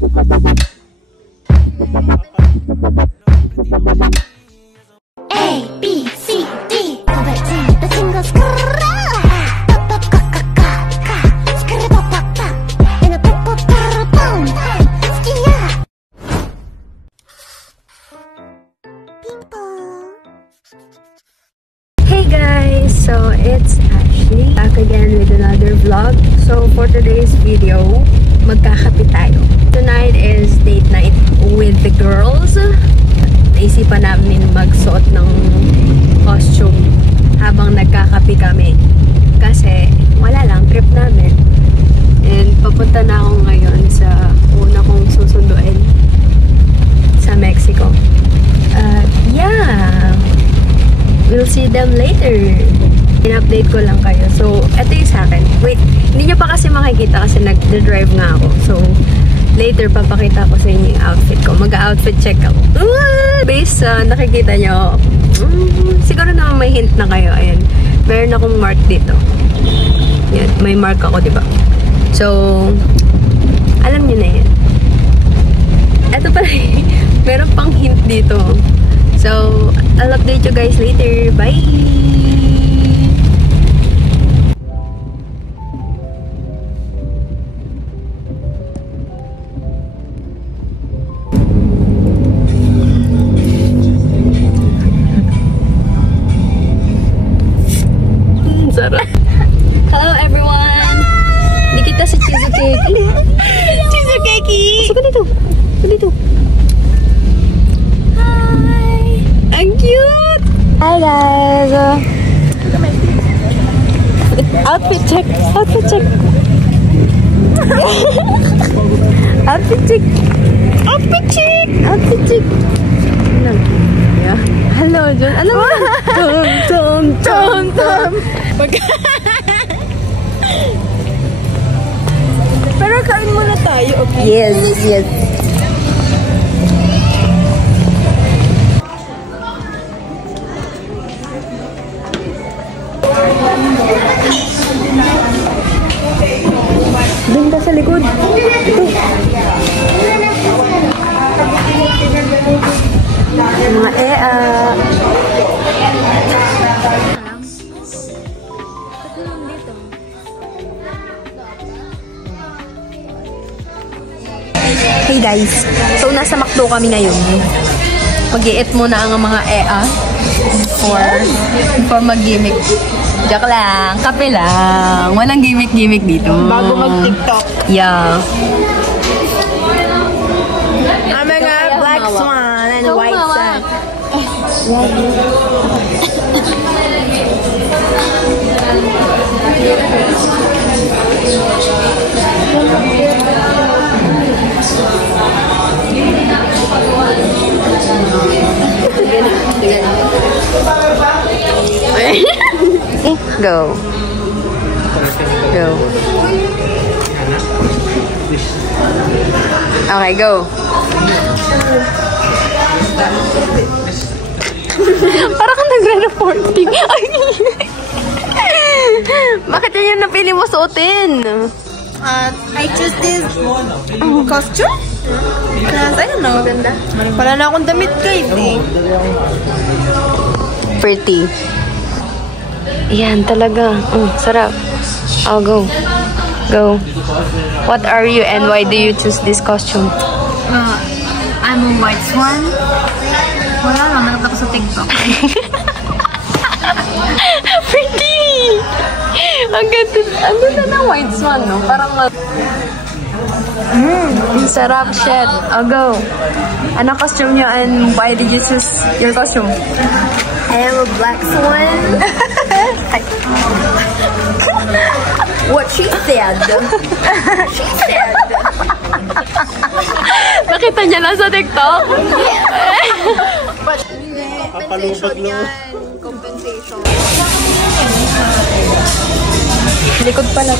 A, B, C, D. The singles. Hey guys, so it's Ashley back again with another vlog. So for today's video, magkakape tayo. Tonight is date night with the girls. Naisipan namin magsuot ng costume habang nagkakape kami kasi wala lang, trip namin. And papunta na ako ngayon sa una kong susunduin sa Mexico. Yeah, we'll see them later. In-update ko lang kayo. So, eto yung sa akin. Wait, hindi nyo pa kasi makikita kasi nag-drive nga ako. So, later papakita ko sa inyo yung outfit ko. Mag-outfit check ako. Based sa nakikita nyo, siguro naman may hint na kayo. Ayan, meron akong mark dito. Yan, may mark ako, diba? So, alam nyo na yan. Eto pala, meron pang hint dito. So, I'll update you guys later. Bye! Sarap. Hello everyone! Di kita si Chizukeki. Chizukeki! Pasok ka dito. Pasok dito. Ang cute! Hi guys! Outfit check! Outfit check! Outfit check! Outfit check! Outfit check! Yeah. Hello, John. Alam mo? Tom, tom, tom, tom! Pero kain muna tayo, okay? Yes, yes. Doon ka sa likod. Ito. Mga ea. Hey guys. So, nasa McDo kami ngayon. Mag-i-eat muna ang mga ea for mag-gimmick. Joke lang. Kape lang. Walang gimmick-gimmick dito. Bago mag-TikTok. Yeah. Ang mga black swan and white swan. Go. Go. Okay, go. Parang kang nagre-reporting. Bakit yun yung napili mo suotin? I choose this costume because I don't know. Maganda. Wala na akong damit guys eh. Pretty. Yan talaga. Sarap. I'll go. Go. What are you and why do you choose this costume? I'm a white swan. Wala lang, nagpunta ko sa TikTok. Pretty! Ang ganda ng white swan, no? Parang sarap, shit. I'll go. Ano costume niyo and why did you choose your costume? I am a black swan. What she said. She said. Nakita niya lang sa TikTok? But compensation yan. Compensation. Likod pala.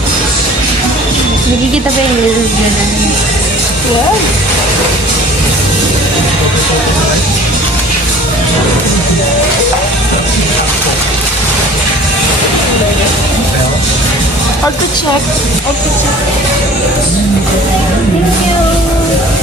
Nagkikita ba yung wheels ganun? Wow. Auto check. Auto check. Thank you.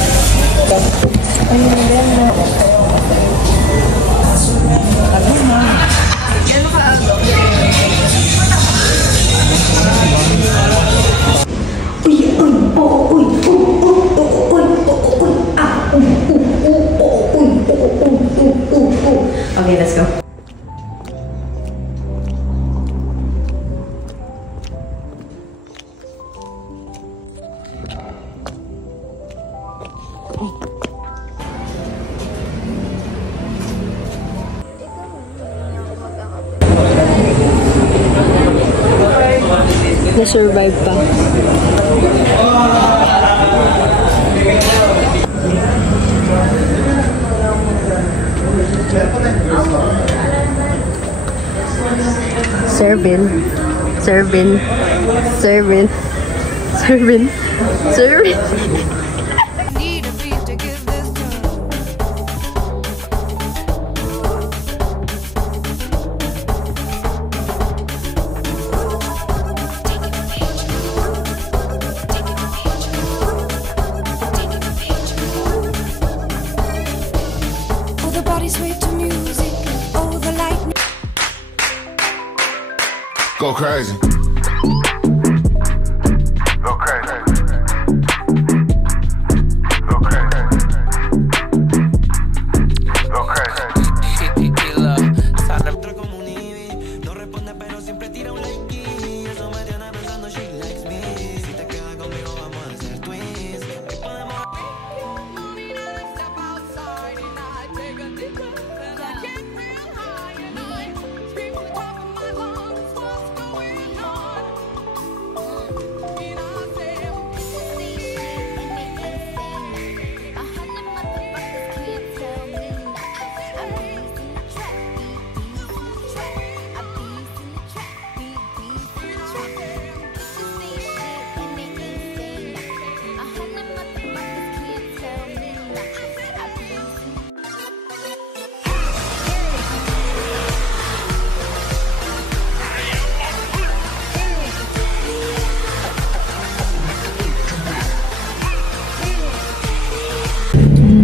Na-survive pa. Servin. Servin. Servin. Servin. Servin. Go crazy. Go crazy. Go crazy. Go crazy. Como un Ivy, no responde pero siempre tira un like. Eso me tiene pensando she likes me. Si te quedas conmigo vamos a ser twins. Y podemos.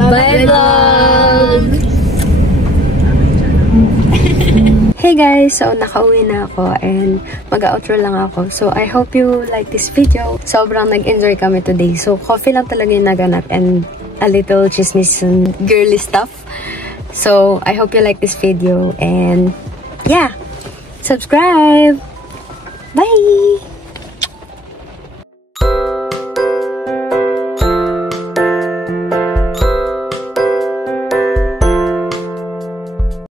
Bye vlog! Hey guys! So, nakauwi na ako and mag-outro lang ako. So, I hope you like this video. Sobrang nag-enjoy kami today. So, coffee lang talaga yung naganap and a little chismis and girly stuff. So, I hope you like this video and yeah! Subscribe! Bye!